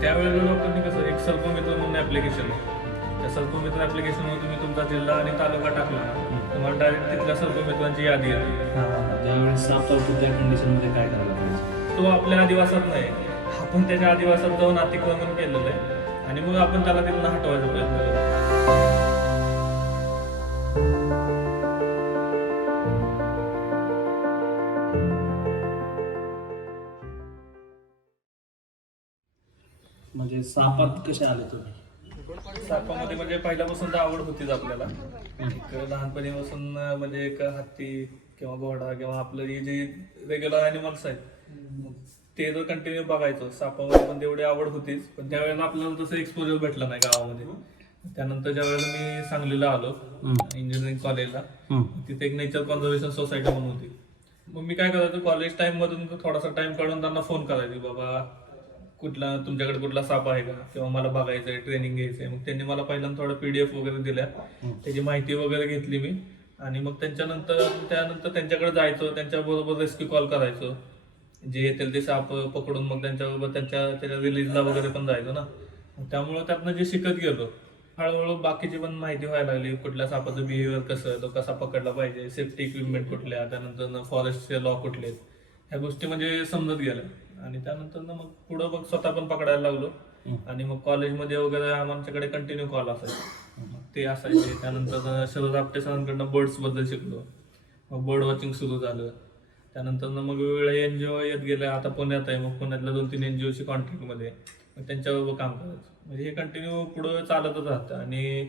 त्यावेळेला लोकांनी कसं एक सर्पमित्र म्हणून ऍप्लिकेशन आहे. त्या सर्पमित्र ऍप्लिकेशनवर तुम्ही तुमचा जिल्हा आणि तालुका टाकला ना, तुम्हाला डायरेक्ट तिथल्या सर्पमित्रांची यादी येते. ज्यावेळेस साप चावतो त्या कंडिशनमध्ये काय करायला पाहिजे? तो आपल्या आदिवासात नाही, आपण त्याच्या आदिवासात जाऊन अतिक्रमण केलेलं आहे आणि मग आपण त्याला तिथून हटवायचा प्रयत्न करतो. म्हणजे सापात कसे आले तुम्ही? सापामध्ये म्हणजे पहिल्यापासून तर आवड होतीच आपल्याला. एक लहानपणीपासून म्हणजे एक हत्ती किंवा घोडा किंवा आपलं हे जे रेग्युलर अॅनिमल्स आहेत ते जर कंटिन्यू बघायचो. सापामध्ये पण तेवढी आवड होतीच, पण त्यावेळेला आपल्याला तसं एक्सपोजर भेटलं नाही गावामध्ये. त्यानंतर ज्या वेळेला मी सांगलीला आलो इंजिनिअरिंग कॉलेजला, तिथे एक नेचर कॉन्झर्वेशन सोसायटी म्हणून होती. मग मी काय करायचो, कॉलेज टाइम मधून थोडासा टाइम काढून त्यांना फोन करायचो, बाबा कुठला तुमच्याकडे कुठला साप आहे का, किंवा मला बघायचंय, ट्रेनिंग घ्यायचंय. मग त्यांनी मला पहिल्यांदा थोडं PDF वगैरे दिल्या, त्याची माहिती वगैरे घेतली मी. आणि मग त्यानंतर त्यांच्याकडे जायचो, त्यांच्याबरोबर रेस्क्यू कॉल करायचो. जे येतील ते साप पकडून मग त्यांच्याबरोबर त्याच्या रिलीजला वगैरे पण जायचो ना. त्यामुळे त्यातनं जे शिकत गेलो, हळूहळू बाकीची पण माहिती व्हायला लागली. कुठल्या सापाचं बिहेवियर कसं, तो कसा पकडला पाहिजे, सेफ्टी इक्विपमेंट कुठल्या, त्यानंतर फॉरेस्टचे लॉ कुठले, ह्या गोष्टी म्हणजे समजत गेल्या. आणि त्यानंतर मग पुढं मग स्वतः पण पकडायला लागलो. आणि मग कॉलेजमध्ये वगैरे आमच्याकडे कंटिन्यू कॉल असायचे, ते असायचे. त्यानंतर शरद आपटे सरांकडनं बर्ड्स बद्दल शिकलो, मग बर्ड वॉचिंग सुरू झालं. त्यानंतर मग वेगवेगळे NGO येत गेले. आता पुण्यात आहे, मग पुण्यातल्या 2-3 NGOशी कॉन्टॅक्टमध्ये, मग त्यांच्याबरोबर काम करायचं. म्हणजे हे कंटिन्यू पुढं चालतच राहतं. आणि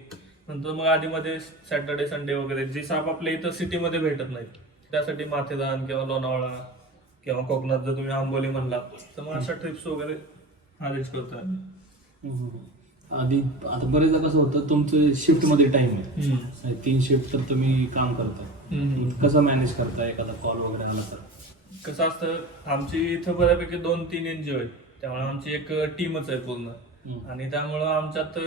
नंतर मग आधीमध्ये सॅटर्डे संडे वगैरे जे साप आपल्या इथं सिटीमध्ये भेटत नाहीत, त्यासाठी माथेरान किंवा लोणावळा किंवा कोकणात जर तुम्ही आंबोली म्हणला तर मग अशा ट्रिप्स वगैरे अरेंज करतो आम्ही. आधी आता बरेचदा कसं होतं, तुमचं शिफ्ट मध्ये टाइम आहे, 3 शिफ्ट तर तुम्ही काम करता. कसं मॅनेज करता एखादा कॉल वगैरे आला तर? कसं असतं, आमची इथं बऱ्यापैकी 2-3 NGO आहेत, त्यामुळे आमची एक टीमच आहे पूर्ण. आणि त्यामुळं आमच्यात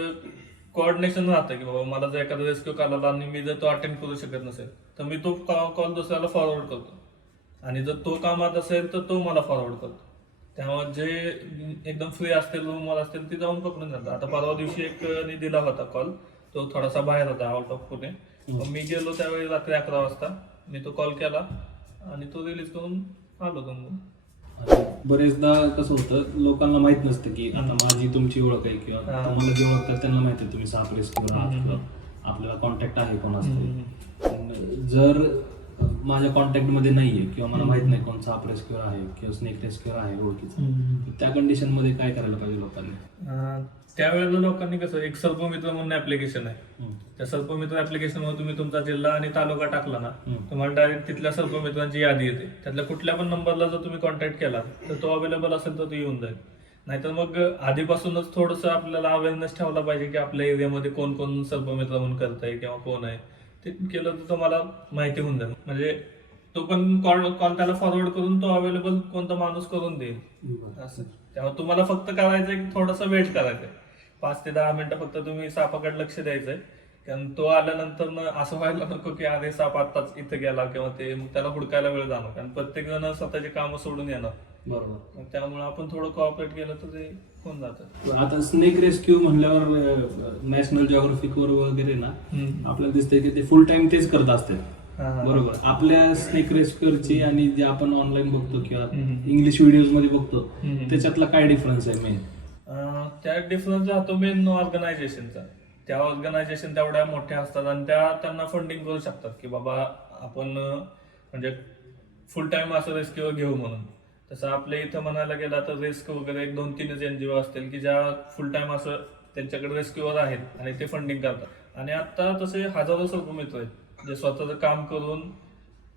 कोऑर्डिनेशन राहतं की बाबा मला जर एखादा रेस्क्यू कॉल आला आणि मी जर तो अटेंड करू शकत नसेल तर मी तो कॉल दुसऱ्याला फॉरवर्ड करतो, आणि जर तो कामात असेल तर तो मला फॉरवर्ड करतो. त्यामुळे जे एकदम फ्री असतील, रूमवर असतील, ते जाऊन पकडून जातात. आता परवा दिवशी एक दिला होता कॉल, तो थोडासा बाहेर होता, आउट ऑफ पुणे. मग मी गेलो त्यावेळी रात्री 11 वाजता मी तो कॉल केला आणि तो रिलीज करून आलो जमून. बरेचदा कसं होतं, लोकांना माहित नसतं की आता माझी तुमची ओळख आहे, किंवा तुम्हाला जे ओळखतात त्यांना माहिती आहे तुम्ही साप रेस्क्यूअर आहात, किंवा आपल्याला कॉन्टॅक्ट आहे कोणाचं. जर माझ्या कॉन्टॅक्टमध्ये नाहीये किंवा मला माहित नाही कोण साप रेस्क्यूअर आहे किंवा स्नेक रेस्क्यूअर आहे ओळखीचा, त्या कंडिशन मध्ये काय करायला पाहिजे लोकांनी? त्यावेळेला लोकांनी कसं एक सर्पमित्र म्हणून ऍप्लिकेशन आहे, त्या सर्पमित्र ऍप्लिकेशनवर तुम्ही तुमचा जिल्हा आणि तालुका टाकला ना, तुम्हाला डायरेक्ट तिथल्या सर्पमित्रांची यादी येते. त्यातल्या कुठल्या पण नंबरला जर तुम्ही कॉन्टॅक्ट केला तर तो अवेलेबल असेल तर तो येऊन जाईल. नाहीतर मग आधीपासूनच थोडंसं आपल्याला अवेअरनेस ठेवला पाहिजे की आपल्या एरियामध्ये कोण कोण सर्पमित्र म्हणून करताय किंवा कोण आहे. ते केलं तर तुम्हाला माहिती होऊन जाईल. म्हणजे तो पण कॉल त्याला फॉरवर्ड करून तो अवेलेबल कोणता माणूस करून देईल असं. त्यामुळे तुम्हाला फक्त करायचंय की थोडासा वेट करायचंय, 5 ते 10 मिनिटं फक्त तुम्ही सापाकडे लक्ष द्यायचंय. कारण तो आल्यानंतर असं व्हायला नको की अरे साप आताच इथं गेला किंवा ते, मग त्याला हुडकायला वेळ जाणार. कारण प्रत्येक जण स्वतःची कामं सोडून येणार. बरोबर. त्यामुळे आपण थोडं कॉपरेट केलं तर ते होऊन जातं. आता स्नेक रेस्क्यू म्हणल्यावर नॅशनल जिओग्राफिकवर वगैरे ना आपल्याला दिसतंय की ते फुल टाइम तेच करत असते. बरोबर. आपल्या स्नेक रेस्क्यूअरची आणि जे आपण ऑनलाईन बघतो किंवा इंग्लिश व्हिडिओज मध्ये बघतो त्याच्यातला काय डिफरन्स आहे मेन? त्या डिफरन्स राहतो मेन ऑर्गनायझेशनचा. त्या ऑर्गनायझेशन तेवढ्या मोठ्या असतात आणि त्यांना फंडिंग करू शकतात की बाबा आपण म्हणजे फुल टाइम असं रेस्क्यू घेऊ म्हणून. तसं आपल्या इथं म्हणायला गेला तर रेस्क्यू वगैरे एक 2-3 NGO असतील की ज्या फुल टाइम असं त्यांच्याकडे रेस्क्यूअर आहेत आणि ते फंडिंग करतात. आणि आता तसे हजारो सर्पमित्र आहेत जे स्वतःचं काम करून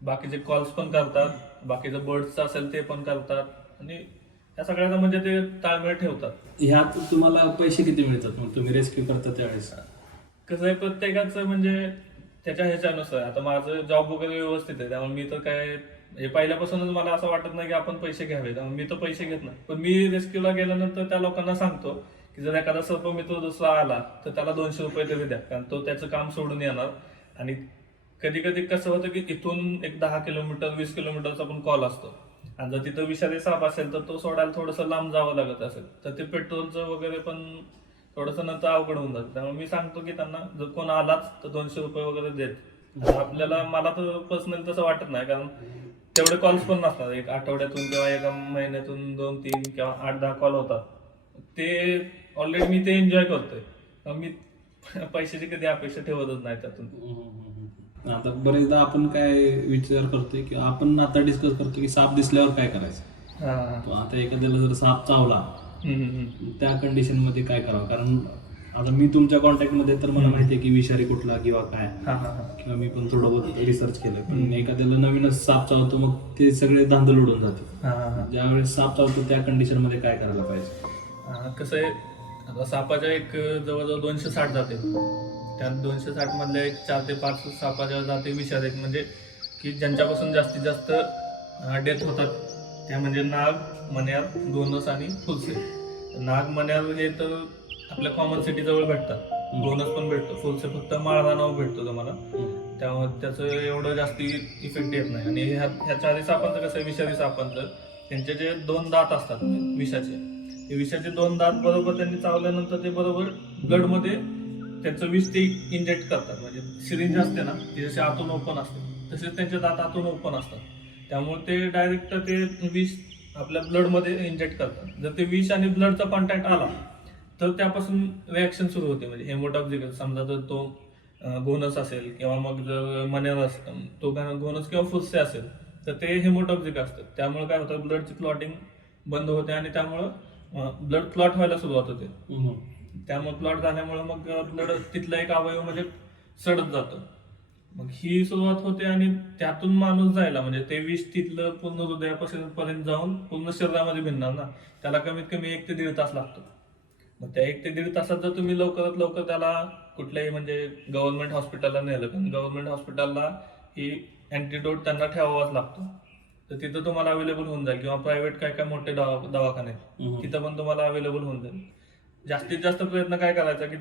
बाकीचे कॉल्स पण करतात, बाकीचं बर्ड्सचं असेल ते पण करतात, आणि या सगळ्यांना म्हणजे ते ताळमेळ ठेवतात. ह्यात तुम्हाला पैसे किती मिळतात मग तुम्ही रेस्क्यू करता त्यावेळेस? कसं आहे, प्रत्येकाचं म्हणजे त्याच्या ह्याच्यानुसार. आता माझं जॉब वगैरे व्यवस्थित आहे, त्यामुळे मी तर काय हे पहिल्यापासूनच मला असं वाटत नाही की आपण पैसे घ्यावे, त्यामुळे मी तर पैसे घेत नाही. पण मी रेस्क्यूला गेल्यानंतर त्या लोकांना सांगतो की जर एखादा सर्पमित्र दुसरा आला तर त्याला 200 रुपये तरी द्या, कारण तो त्याचं काम सोडून येणार. आणि कधी कधी कसं होतं की इथून एक 10 किलोमीटर 20 किलोमीटरचा पण कॉल असतो, आणि जर तिथं विषारी साप असेल तर तो सोडायला थोडंसं लांब जावं लागत असेल तर ते पेट्रोलचं वगैरे पण थोडंसं नंतर अवघड होऊन जातं. त्यामुळे मी सांगतो की त्यांना जर कोण आलाच तर 200 रुपये वगैरे देत. आपल्याला मला तर पर्सनली तसं वाटत नाही, कारण तेवढे कॉल्स पण नसतात. एक आठवड्यातून किंवा एका महिन्यातून 2-3 किंवा 8-10 कॉल होतात. ते ऑलरेडी मी ते एन्जॉय करतोय. मी पैशाची कधी अपेक्षा ठेवतच नाही त्यातून. आता बरेचदा आपण काय विचार करतोय की आपण आता डिस्कस करतो की साप दिसल्यावर काय करायचं. तो आता एखाद्याला जर साप चावला त्या कंडिशन मध्ये काय करावं, कारण आता मी तुमच्या कॉन्टॅक्ट मध्ये तर मला माहितीये की विषारी कुठला किंवा काय, किंवा मी पण थोडं बहुत रिसर्च केलं. पण एखाद्याला नवीनच साप चावतो मग ते सगळे धांदल उडून जाते. ज्यावेळेस साप चावतो त्या कंडिशन मध्ये काय करायला पाहिजे? कसं आहे, आता सापाच्या एक जवळजवळ 260 जाते. त्यात 260 मधल्या एक 4 ते 5 सापाच्या जाती विषारी आहेत, म्हणजे की ज्यांच्यापासून जास्तीत जास्त डेथ होतात त्या म्हणजे नाग, मण्यार, गोनस आणि फुलसे. नाग, मण्यार हे तर आपल्या कॉमन सिटी जवळ भेटतात. गोनस पण भेटतो, फुलसे फक्त माळरानावर भेटतो तुम्हाला. त्यामुळे त्याचं एवढं जास्ती इफेक्ट येत नाही. आणि ह्या चारी सापांचं कसं आहे, विषारी सापांचं त्यांचे जे 2 दात असतात विषाचे, ते विषाचे 2 दात बरोबर त्यांनी चावल्यानंतर ते बरोबर ब्लडमध्ये त्यांचं विष ते इंजेक्ट करतात. म्हणजे सिरिंज असते ना ती जशी आतून ओपन असते तसेच त्यांचे दात आतून ओपन असतात. त्यामुळे ते डायरेक्ट ते विष आपल्या ब्लडमध्ये इंजेक्ट करतात. जर ते विष आणि ब्लडचा कॉन्टॅक्ट आला तर त्यापासून रिॲक्शन सुरू होते. म्हणजे हेमोटॉक्सिक, समजा जर तो गोनस असेल किंवा मग जर मण्यार असेल, तो गोनस किंवा फुलसे असेल तर ते हेमोटॉक्सिक असतात. त्यामुळे काय होतं, ब्लडची क्लॉटिंग बंद होते आणि त्यामुळं ब्लड क्लॉट व्हायला सुरुवात होते. त्यामुळे क्लॉट झाल्यामुळे मग ब्लड तिथला एक अवयव म्हणजे सडत जातं. मग ही सुरुवात होते आणि त्यातून माणूस जायला म्हणजे ते विष तिथलं पूर्ण हृदयापर्यंत जाऊन पूर्ण शरीरामध्ये भिनणार ना, त्याला कमीत कमी 1 ते 1.5 तास लागतो. मग त्या 1 ते 1.5 तासात जर तुम्ही लवकरात लवकर त्याला कुठल्याही म्हणजे गव्हर्नमेंट हॉस्पिटलला नेलं, कारण गव्हर्नमेंट हॉस्पिटलला ही अँटीडोट त्यांना ठेवावाच लागतो, तर तिथं तुम्हाला अवेलेबल होऊन जाईल. किंवा प्रायव्हेट काय काय मोठे दवाखाने तिथं पण तुम्हाला अवेलेबल होऊन जाईल. जास्तीत जास्त प्रयत्न काय करायचा की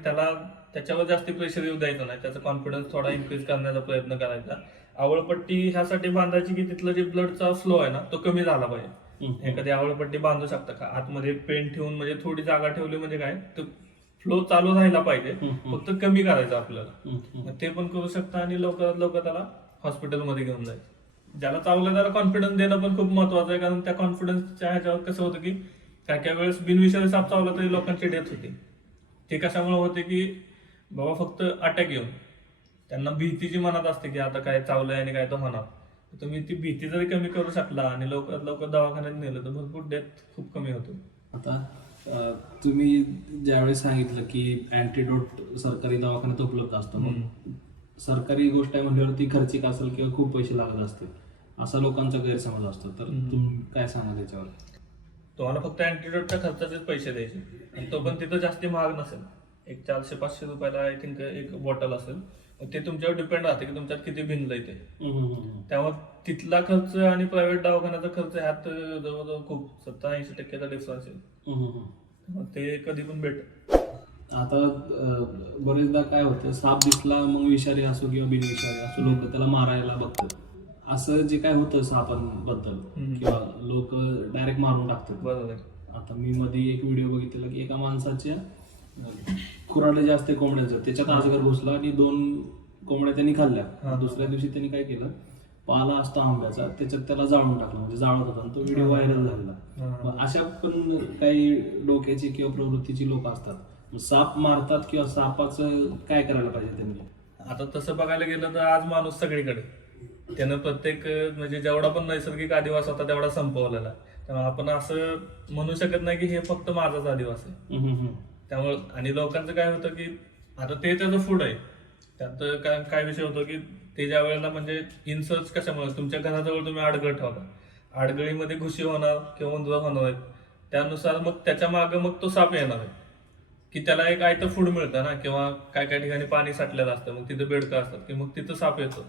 त्याच्यावर जास्ती प्रेशर येऊ द्यायचं नाही, त्याचा कॉन्फिडन्स थोडा इन्क्रीज करण्याचा प्रयत्न करायचा. आवळपट्टी ह्यासाठी बांधायची की तिथलं जे ब्लडचा फ्लो आहे ना तो कमी झाला पाहिजे. एखादी आवळपट्टी बांधू शकता का आतमध्ये पेन ठेवून, म्हणजे थोडी जागा ठेवली म्हणजे काय, तर फ्लो चालू राहिला पाहिजे, फक्त कमी करायचं आपल्याला. ते पण करू शकता आणि लवकरात लवकर त्याला हॉस्पिटलमध्ये घेऊन जायचं. ज्याला चावलं त्याला कॉन्फिडन्स देणं पण खूप महत्वाचं आहे, कारण त्या कॉन्फिडन्सच्या ह्याच्यावर कसं होतं की काय वेळेस बिनविषारी साप चावला तरी लोकांची डेथ होते. ते कशामुळे होते की बाबा फक्त अटॅक येऊन त्यांना भीतीची मनात असते की आता काय चावलंय आणि काय तर होणार. तुम्ही ती भीती जरी कमी करू शकला आणि लवकरात लवकर दवाखान्यात नेलं तर भरपूर डेथ खूप कमी होते. आता तुम्ही ज्यावेळेस सांगितलं की अँटीडोट सरकारी दवाखान्यात उपलब्ध असतं, मग सरकारी गोष्ट आहे म्हणल्यावरती खर्चिक असेल किंवा खूप पैसे लागत असतील असा लोकांचा गैरसमज असतो, तर तुम्ही काय सांगा त्याच्यावर? तुम्हाला फक्त अँटीडोटच्या खर्चाचेच पैसे द्यायचे आणि तो पण तिथं जास्ती महाग नसेल. एक 400-500 रुपयाला आय थिंक एक बॉटल असेल. ते तुमच्यावर डिपेंड राहते की तुमच्यात किती भिनलंय ते. त्यामुळे तिथला खर्च आणि प्रायव्हेट दवाखान्याचा खर्च ह्यात जवळजवळ खूप 70-80% डिफरन्स आहे. ते कधी पण भेट. आता बरेचदा काय होतं, साप दिसला मग विषारी असो किंवा बिनविषारी असो लोक त्याला मारायला बघतात. असं जे काय होतं सापांबद्दल किंवा लोक डायरेक्ट मारून टाकतात. बरोबर. आता मी मध्ये एक व्हिडिओ बघितलेला की एका माणसाच्या खुराडे जे असते कोंबड्याचं त्याच्यात अजगर घुसला आणि 2 कोंबड्या त्यांनी खाल्ल्या. दुसऱ्या दिवशी त्यांनी काय केलं, पाला असतो आंब्याचा त्याच्यात त्याला जाळून टाकला, म्हणजे जाळत होता, तो व्हिडिओ व्हायरल झालेला. अशा पण काही डोक्याची किंवा प्रवृत्तीची लोक असतात, साप मारतात किंवा सापाचं काय करायला पाहिजे त्यांनी? आता तसं बघायला गेलं तर आज माणूस सगळीकडे, त्यानं प्रत्येक म्हणजे जेवढा पण नैसर्गिक आदिवास होता तेवढा संपवलेला. त्यामुळे आपण असं म्हणू शकत नाही की हे फक्त माझाच आदिवास आहे. त्यामुळे आणि लोकांचं काय होतं की आता ते त्याचं फूड आहे, त्यात काय विषय होतो की ते ज्या वेळेला म्हणजे इनसर्च कशामुळे तुमच्या घराजवळ तुम्ही आडगळ ठेवता, आडगळीमध्ये घुशी होणार किंवा उंदरं होणार आहेत, त्यानुसार मग त्याच्या मागे मग तो साप येणार आहे की त्याला एक आयतं फूड मिळतं ना, किंवा काय काय ठिकाणी पाणी साठलेलं असतं, मग तिथं बेडकं असतात की मग तिथं साप येतो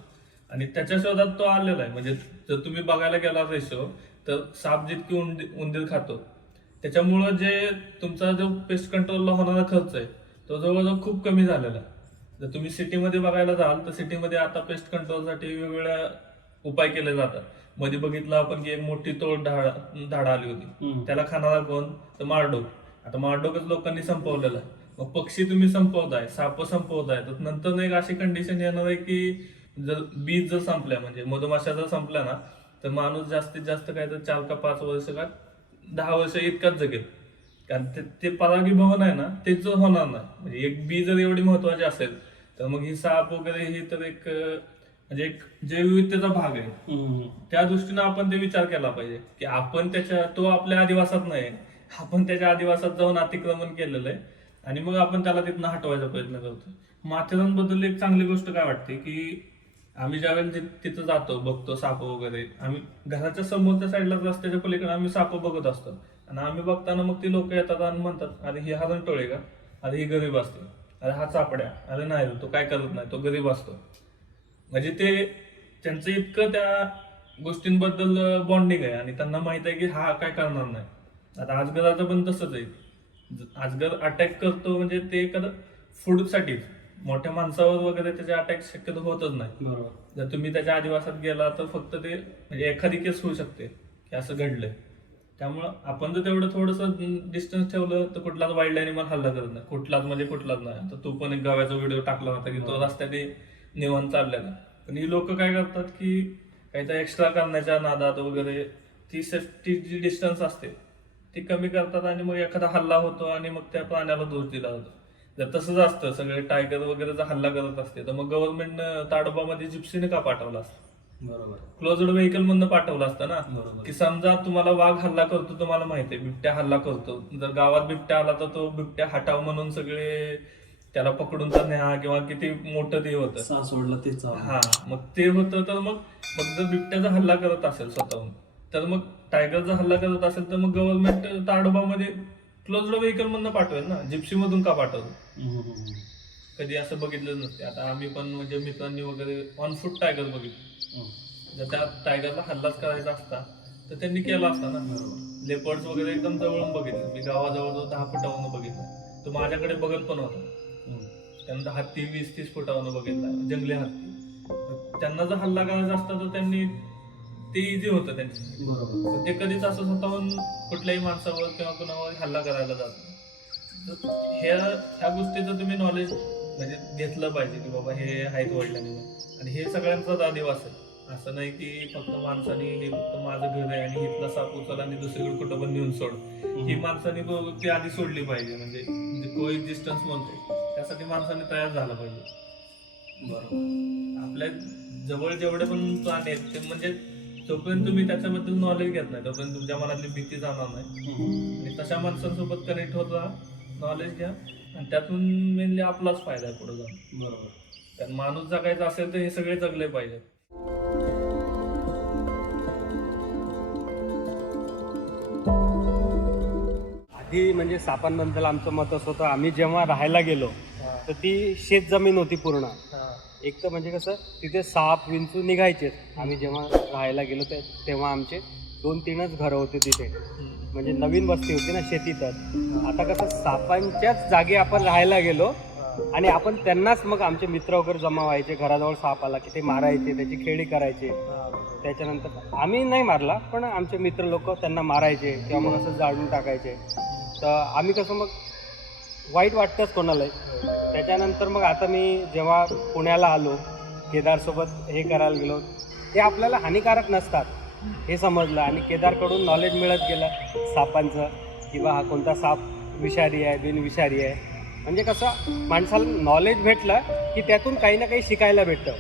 आणि त्याच्या शोधात तो आलेला आहे. म्हणजे जर तुम्ही बघायला गेला रेशो तर साप जितकी उंदीर खातो त्याच्यामुळं जे तुमचा जो पेस्ट कंट्रोलला होणारा खर्च आहे तो जवळजवळ खूप कमी झालेला आहे. जर तुम्ही सिटीमध्ये बघायला जाल तर सिटीमध्ये आता पेस्ट कंट्रोलसाठी वेगवेगळ्या उपाय केले जातात। मध्ये बघितलं आपण की एक मोठी तोड झाड आली होती, त्याला खाणारा कोण, तर मारडोक. आता मारडोकच लोकांनी संपवलेलं आहे, मग पक्षी तुम्ही संपवताय, साप संपवताय, तर नंतर एक अशी कंडिशन येणार आहे की जर बीज जर संपल्या, म्हणजे मधुमाशा जर संपल्या ना, तर माणूस जास्तीत जास्त काय तर 4 का 5 वर्ष का 10 वर्ष इतकाच जगेल, कारण ते परागीभवन आहे ना, तेच होणार नाही। म्हणजे एक बी जर एवढी महत्वाची असेल, तर मग ही साप वगैरे ही तर एक म्हणजे एक जैवविविधतेचा भाग आहे। त्या दृष्टीनं आपण ते विचार केला पाहिजे की आपण तो आपल्या आदिवासात नाही, आपण त्याच्या आदिवासात जाऊन अतिक्रमण केलेलं आहे आणि मग आपण त्याला तिथनं हटवायचा प्रयत्न करतो। माथेरानबद्दल एक चांगली गोष्ट काय वाटते की आम्ही ज्यावेळेला तिथं जातो, बघतो साप वगैरे, आम्ही घराच्या समोरच्या साईडला रस्त्याच्या पलीकडे आम्ही साप बघत असतो आणि आम्ही बघताना मग ती लोक येतात आणि म्हणतात, अरे ही हरण टोळे का, अरे ही गरीब असते, अरे हा चापड्या, अरे नाही तो काय करत नाही, तो गरीब असतो। म्हणजे ते त्यांचं इतकं त्या गोष्टींबद्दल बॉन्डिंग आहे आणि त्यांना माहित आहे की हा काय करणार नाही। आता अजगराचं पण तसंच आहे, अजगर अटॅक करतो म्हणजे ते एखादं फूडसाठी, मोठ्या माणसावर वगैरे त्याचे अटॅक शक्यतो होतच नाही। बरोबर. जर तुम्ही त्याच्या आदिवासात गेला तर फक्त ते म्हणजे एखादी केस होऊ शकते की असं घडलंय, त्यामुळं आपण जर तेवढं थोडंसं डिस्टन्स ठेवलं तर कुठलाच वाईल्ड अॅनिमल हल्ला करत नाही, कुठलाच नाही। तर तू पण एक गव्याचा व्हिडिओ टाकला होता की तो रस्त्यात निवांत चाललेला, पण ही लोक काय करतात की काहीतरी एक्स्ट्रा करण्याच्या नादात वगैरे ती सेफ्टी जी डिस्टन्स असते ती कमी करतात आणि मग एखादा हल्ला होतो आणि मग त्या प्राण्याला दोष दिला जातो। जर तसंच असतं, सगळे टायगर वगैरे जर हल्ला करत असते, तर मग गव्हर्नमेंटनं ताडोबामध्ये जिप्सीने का पाठवलं असतं, बरोबर, क्लोज्ड व्हेकल मधनं पाठवलं असतं ना, बरोबर. की समजा तुम्हाला वाघ हल्ला करतो, तुम्हाला माहिती आहे बिबट्या हल्ला करतो, जर गावात बिबट्या आला तर तो बिबट्या हटाव म्हणून सगळे त्याला पकडून तर न्या, किंवा किती मोठं ते होतं, सोडलं तेच. हा मग ते होतं। तर मग जर बिबट्याचा हल्ला करत असेल स्वतःहून, तर मग टायगरचा हल्ला करत असेल, तर मग गव्हर्नमेंट ताडोबामध्ये क्लोज्ड व्हेकल मधनं पाठवेल ना, जिप्सी मधून का पाठवतो? कधी असं बघितलं नसते। आता आम्ही पण म्हणजे मित्रांनी वगैरे ऑन फूट टायगर बघितलं, जर त्या टायगरला हल्लाच करायचा असता तर त्यांनी केला असता ना। लेपर्ड्स वगैरे एकदम जवळून बघितलं, मी गावाजवळ 10 फुटावरून बघितलं, तो माझ्याकडे बघत पण होता। त्यानंतर हत्ती 20-30 फुटावरून बघितला, जंगली हत्ती, त्यांना जर हल्ला करायचा असता तर त्यांनी ते इझी होतं त्यांचं, बरोबर। ते कधीच असं स्वतःहून कुठल्याही माणसावर किंवा कुणावर हल्ला करायला जात नाही। ह्या गोष्टीचं तुम्ही नॉलेज म्हणजे घेतलं पाहिजे की बाबा हे आहेत वाईल्ड अॅनिमल आणि हे सगळ्यांचाच आदिवास आहे। असं नाही की फक्त माणसाने हे फक्त माझं घर आहे आणि इथला साप उचल आणि दुसरीकडे कुठं पण नेऊन सोड, ही माणसाने ती आधी सोडली पाहिजे। म्हणजे को एक्झिस्टन्स म्हणतो, त्यासाठी माणसाने तयार झाला पाहिजे, बरोबर। आपल्या जवळ जेवढे पण प्राणी आहेत ते म्हणजे जोपर्यंत तुम्ही त्याच्याबद्दल नॉलेज घेत नाही तोपर्यंत तुमच्या मनातली भीती जाणार नाही, आणि तशा माणसांसोबत कनेक्ट होत राहा, नॉलेज घ्या, आणि त्यातून मेनली आपलाच फायदा आहे पुढे जाऊन, बरोबर। कारण माणूस जगायचा असेल तर हे सगळे जगले पाहिजेत। आधी म्हणजे सापांबद्दल आमचं मत असं होतं, आम्ही जेव्हा राहायला गेलो तर ती शेत जमीन होती पूर्ण। एक तर म्हणजे कसं तिथे साप विंचू निघायचेच। आम्ही जेव्हा राहायला गेलो तेव्हा आमचे 2-3च घरं होते तिथे, म्हणजे नवीन वस्ती होती ना शेतीतच। आता कसं सापांच्याच जागी आपण राहायला गेलो आणि आपण त्यांनाच, मग आमचे मित्र वगैरे जमा व्हायचे, घराजवळ साप आला की ते मारायचे, त्याची खेळी करायचे। त्याच्यानंतर आम्ही नाही मारला, पण आमचे मित्र लोक त्यांना मारायचे किंवा मग असं जाळून टाकायचे। तर आम्ही कसं मग वाईट वाटतंच कोणालाही। त्याच्यानंतर मग आता मी जेव्हा पुण्याला आलो, केदारसोबत हे करायला गेलो, ते आपल्याला हानिकारक नसतात हे समजलं, आणि केदारकडून नॉलेज मिळत गेलं सापांचं, किंवा हा कोणता साप विषारी आहे, बिनविषारी आहे। म्हणजे कसं माणसाला नॉलेज भेटलं की त्यातून काही ना काही शिकायला भेटतं,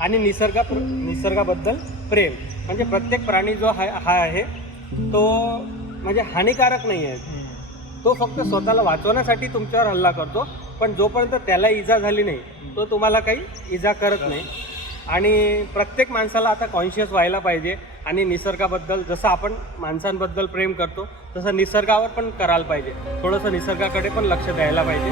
आणि निसर्गाबद्दल प्रेम, म्हणजे प्रत्येक प्राणी जो हा आहे तो म्हणजे हानिकारक नाही आहे, तो फक्त स्वतःला वाचवण्यासाठी तुमच्यावर हल्ला करतो, पण जोपर्यंत त्याला इजा झाली नाही तो तुम्हाला काही इजा करत नाही। आणि प्रत्येक माणसाला आता कॉन्शियस व्हायला पाहिजे, आणि निसर्गाबद्दल जसं आपण माणसांबद्दल प्रेम करतो तसं निसर्गावर पण करायला पाहिजे, थोडंसं निसर्गाकडे पण लक्ष द्यायला पाहिजे।